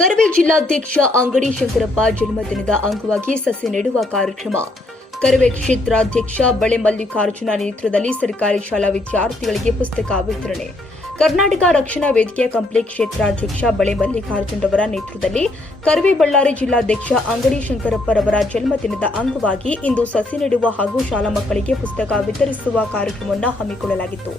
ಕರವೇ ಜಿಲ್ಲಾಧ್ಯಕ್ಷ ಅಂಗಡಿ ಶಂಕರಪ್ಪ ಜನ್ಮದಿನದ ಅಂಗವಾಗಿ ಸಸಿ ನೆಡುವ ಕಾರ್ಯಕ್ರಮ. ಕರವೇ ಕ್ಷೇತ್ರಾಧ್ಯಕ್ಷ ಬಳೆ ಮಲ್ಲಿಕಾರ್ಜುನ ನೇತೃತ್ವದಲ್ಲಿ ಸರ್ಕಾರಿ ಶಾಲಾ ವಿದ್ಯಾರ್ಥಿಗಳಿಗೆ ಪುಸ್ತಕ ವಿತರಣೆ. ಕರ್ನಾಟಕ ರಕ್ಷಣಾ ವೇದಿಕೆಯ ಕಂಪ್ಲಿ ಕ್ಷೇತ್ರಾಧ್ಯಕ್ಷ ಬಳೆ ಮಲ್ಲಿಕಾರ್ಜುನರವರ ನೇತೃತ್ವದಲ್ಲಿ ಕರವೇ ಬಳ್ಳಾರಿ ಜಿಲ್ಲಾಧ್ಯಕ್ಷ ಅಂಗಡಿ ಶಂಕರಪ್ಪರವರ ಜನ್ಮದಿನದ ಅಂಗವಾಗಿ ಇಂದು ಸಸಿ ನೆಡುವ ಹಾಗೂ ಶಾಲಾ ಮಕ್ಕಳಿಗೆ ಪುಸ್ತಕ ವಿತರಿಸುವ ಕಾರ್ಯಕ್ರಮವನ್ನು ಹಮ್ಮಿಕೊಳ್ಳಲಾಗಿತ್ತು.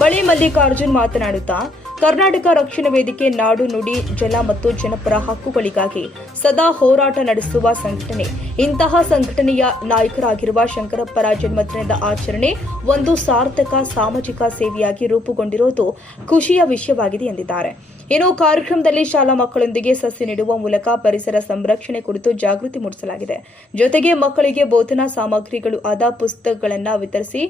ಬಳೆ ಮಲ್ಲಿಕಾರ್ಜುನ್ ಮಾತನಾಡುತ್ತಾ, ಕರ್ನಾಟಕ ರಕ್ಷಣಾ ವೇದಿಕೆ ನಾಡು ನುಡಿ ಜಲ ಮತ್ತು ಜನಪರ ಹಕ್ಕುಗಳಿಗಾಗಿ ಸದಾ ಹೋರಾಟ ನಡೆಸುವ ಸಂಘಟನೆ. ಇಂತಹ ಸಂಘಟನೆಯ ನಾಯಕರಾಗಿರುವ ಶಂಕರಪ್ಪರ ಜನ್ಮದಿನದ ಆಚರಣೆ ಒಂದು ಸಾರ್ಥಕ ಸಾಮಾಜಿಕ ಸೇವೆಯಾಗಿ ರೂಪುಗೊಂಡಿರುವುದು ಖುಷಿಯ ವಿಷಯವಾಗಿದೆ ಎಂದಿದ್ದಾರೆ. ಇನ್ನು ಕಾರ್ಯಕ್ರಮದಲ್ಲಿ ಶಾಲಾ ಮಕ್ಕಳೊಂದಿಗೆ ಸಸಿ ನೆಡುವ ಮೂಲಕ ಪರಿಸರ ಸಂರಕ್ಷಣೆ ಕುರಿತು ಜಾಗೃತಿ ಮೂಡಿಸಲಾಗಿದೆ. ಜೊತೆಗೆ ಮಕ್ಕಳಿಗೆ ಬೋಧನಾ ಸಾಮಗ್ರಿಗಳು ಆದ ಪುಸ್ತಕಗಳನ್ನು ವಿತರಿಸಿ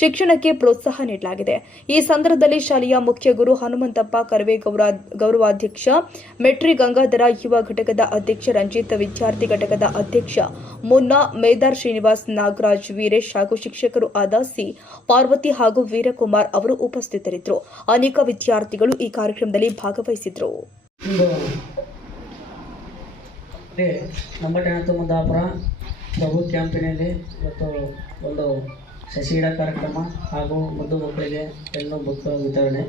ಶಿಕ್ಷಣಕ್ಕೆ ಪ್ರೋತ್ಸಾಹ ನೀಡಲಾಗಿದೆ. ಈ ಸಂದರ್ಭದಲ್ಲಿ ಶಾಲೆಯ ಮುಖ್ಯ ಗುರು ಹನುಮಂತಪ್ಪ, ಕರವೇ ಗೌರವಾಧ್ಯಕ್ಷ ಮೆಟ್ರಿ ಗಂಗಾಧರ, ಯುವ ಘಟಕದ ಅಧ್ಯಕ್ಷ ರಂಜಿತ್, ವಿದ್ಯಾರ್ಥಿ ಘಟಕದ ಅಧ್ಯಕ್ಷ ಮುನ್ನಾ, ಮೇದಾರ್ ಶ್ರೀನಿವಾಸ್, ನಾಗರಾಜ್, ವೀರೇಶ್ ಹಾಗೂ ಶಿಕ್ಷಕರು ಆದ ಸಿ ಪಾರ್ವತಿ ಹಾಗೂ ವೀರಕುಮಾರ್ ಅವರು ಉಪಸ್ಥಿತರಿದ್ದರು. ಅನೇಕ ವಿದ್ಯಾರ್ಥಿಗಳು ಈ ಕಾರ್ಯಕ್ರಮದಲ್ಲಿ ಭಾಗವಹಿಸಿದ್ರು. ಮುದ್ದಾಪುರ ಪ್ರಭು ಕ್ಯಾಂಪಿನಲ್ಲಿ ಇವತ್ತು ಒಂದು ಸಸಿಗಿಡ ಕಾರ್ಯಕ್ರಮ ಹಾಗೂ ಮುದ್ದು ಮಕ್ಕಳಿಗೆ ಹೆಣ್ಣು ಬುಕ್ ವಿತರಣೆ,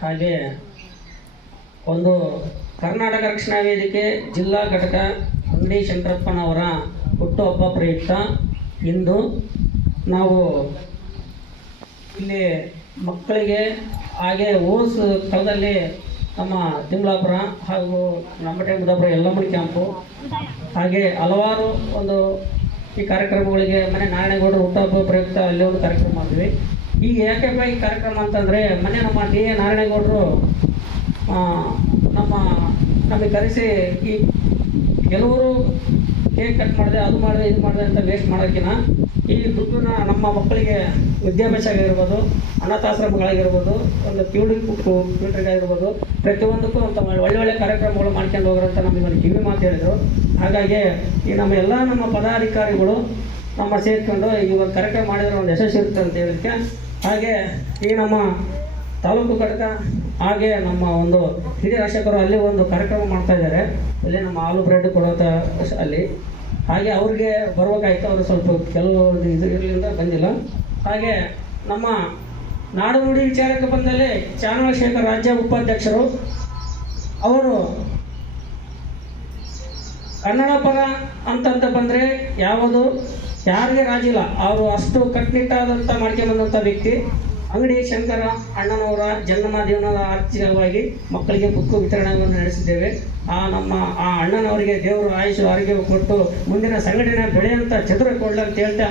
ಹಾಗೆ ಒಂದು ಕರ್ನಾಟಕ ರಕ್ಷಣಾ ವೇದಿಕೆ ಜಿಲ್ಲಾ ಘಟಕ ಅಂಗಡಿ ಶಂಕರಪ್ಪನವರ ಹುಟ್ಟುಹಬ್ಬ ಪ್ರಯುಕ್ತ ಇಂದು ನಾವು ಇಲ್ಲಿ ಮಕ್ಕಳಿಗೆ ಹಾಗೆ ಕಳೆದಲ್ಲಿ ನಮ್ಮ ತಿಮ್ಲಾಪುರ ಹಾಗೂ ನಮ್ಮಟೆ ಮುದ್ದಾಪುರ ಯಲ್ಲಮ್ಮಡಿ ಕ್ಯಾಂಪು ಹಾಗೆ ಹಲವಾರು ಒಂದು ಈ ಕಾರ್ಯಕ್ರಮಗಳಿಗೆ ಮನೆ ನಾರಾಯಣಗೌಡರು ಹುಟ್ಟುಹಬ್ಬ ಪ್ರಯುಕ್ತ ಅಲ್ಲಿ ಒಂದು ಕಾರ್ಯಕ್ರಮ ಮಾಡಿದ್ವಿ. ಈಗ ಯಾಕೆಪ್ಪ ಈ ಕಾರ್ಯಕ್ರಮ ಅಂತಂದರೆ ಮೊನ್ನೆ ನಮ್ಮ ಡಿ ಎ ನಾರಾಯಣಗೌಡರು ನಮಗೆ ಕರೆಸಿ ಈ ಕೆಲವರು ಕೇಕ್ ಕಟ್ ಮಾಡಿದೆ, ಅದು ಮಾಡಿದೆ, ಇದು ಮಾಡಿದೆ ಅಂತ ವೇಸ್ಟ್ ಮಾಡೋಕ್ಕಿಂತ ಈ ದುಡ್ಡನ್ನ ನಮ್ಮ ಮಕ್ಕಳಿಗೆ ವಿದ್ಯಾಭ್ಯಾಸ ಆಗಿರ್ಬೋದು, ಅನಾಥಾಶ್ರಮಗಳಾಗಿರ್ಬೋದು, ಒಂದು ಫೀಲ್ಡ್ರಿಗಾಗಿರ್ಬೋದು, ಪ್ರತಿಯೊಂದಕ್ಕೂ ಅಂತ ಒಳ್ಳೊಳ್ಳೆ ಕಾರ್ಯಕ್ರಮಗಳು ಮಾಡ್ಕೊಂಡು ಹೋಗ್ರಂತ ನಮಗೆ ಕಿವಿ ಮಾತು ಹೇಳಿದರು. ಹಾಗಾಗಿ ಈ ನಮ್ಮ ಪದಾಧಿಕಾರಿಗಳು ನಮ್ಮ ಸೇರಿಕೊಂಡು ಈ ಒಂದು ಕಾರ್ಯಕ್ರಮ ಮಾಡಿದ್ರೆ ಒಂದು ಯಶಸ್ಸು ಇರುತ್ತೆ ಅಂತ ಹೇಳಲಿಕ್ಕೆ, ಹಾಗೆ ಈ ನಮ್ಮ ತಾಲೂಕು ಘಟಕ ಹಾಗೆ ನಮ್ಮ ಒಂದು ಹಿರಿಯ ಶಾಸಕರು ಅಲ್ಲಿ ಒಂದು ಕಾರ್ಯಕ್ರಮ ಮಾಡ್ತಾ ಇದ್ದಾರೆ. ಅಲ್ಲಿ ನಮ್ಮ ಹಾಲು ಬ್ರೆಡ್ ಕೊಡೋದ ಅಲ್ಲಿ ಹಾಗೆ ಅವ್ರಿಗೆ ಬರ್ಬೇಕಾಯ್ತು, ಅವರು ಸ್ವಲ್ಪ ಕೆಲವು ಇದರಿಂದ ಬಂದಿಲ್ಲ. ಹಾಗೆ ನಮ್ಮ ನಾಡು ನುಡಿ ವಿಚಾರಕ್ಕೆ ಬಂದಲ್ಲಿ ಚಾಮರಾಜಶೇಖರ್ ರಾಜ್ಯ ಉಪಾಧ್ಯಕ್ಷರು ಅವರು ಕನ್ನಡ ಪರ ಅಂತ ಬಂದರೆ ಯಾರಿಗೆ ರಾಜಿಲ್ಲ, ಅವರು ಅಷ್ಟು ಕಟ್ಟುನಿಟ್ಟಾದಂಥ ಮಾಡ್ಕೊಂಬಂದಂಥ ವ್ಯಕ್ತಿ. ಅಂಗಡಿ ಶಂಕರ ಅಣ್ಣನವರ ಜನ್ಮದಿನದ ಅರ್ಚಕವಾಗಿ ಮಕ್ಕಳಿಗೆ ಬುಕ್ಕು ವಿತರಣೆಯನ್ನು ನಡೆಸಿದ್ದೇವೆ. ಆ ಅಣ್ಣನವರಿಗೆ ದೇವರು ಆಯುಷ್ ಆರೋಗ್ಯ ಕೊಟ್ಟು ಮುಂದಿನ ಸಂಘಟನೆ ಬೆಳೆಯಂತ ಚದುರ ಕೊಡಲಿ ಅಂತ ಹೇಳ್ತಾ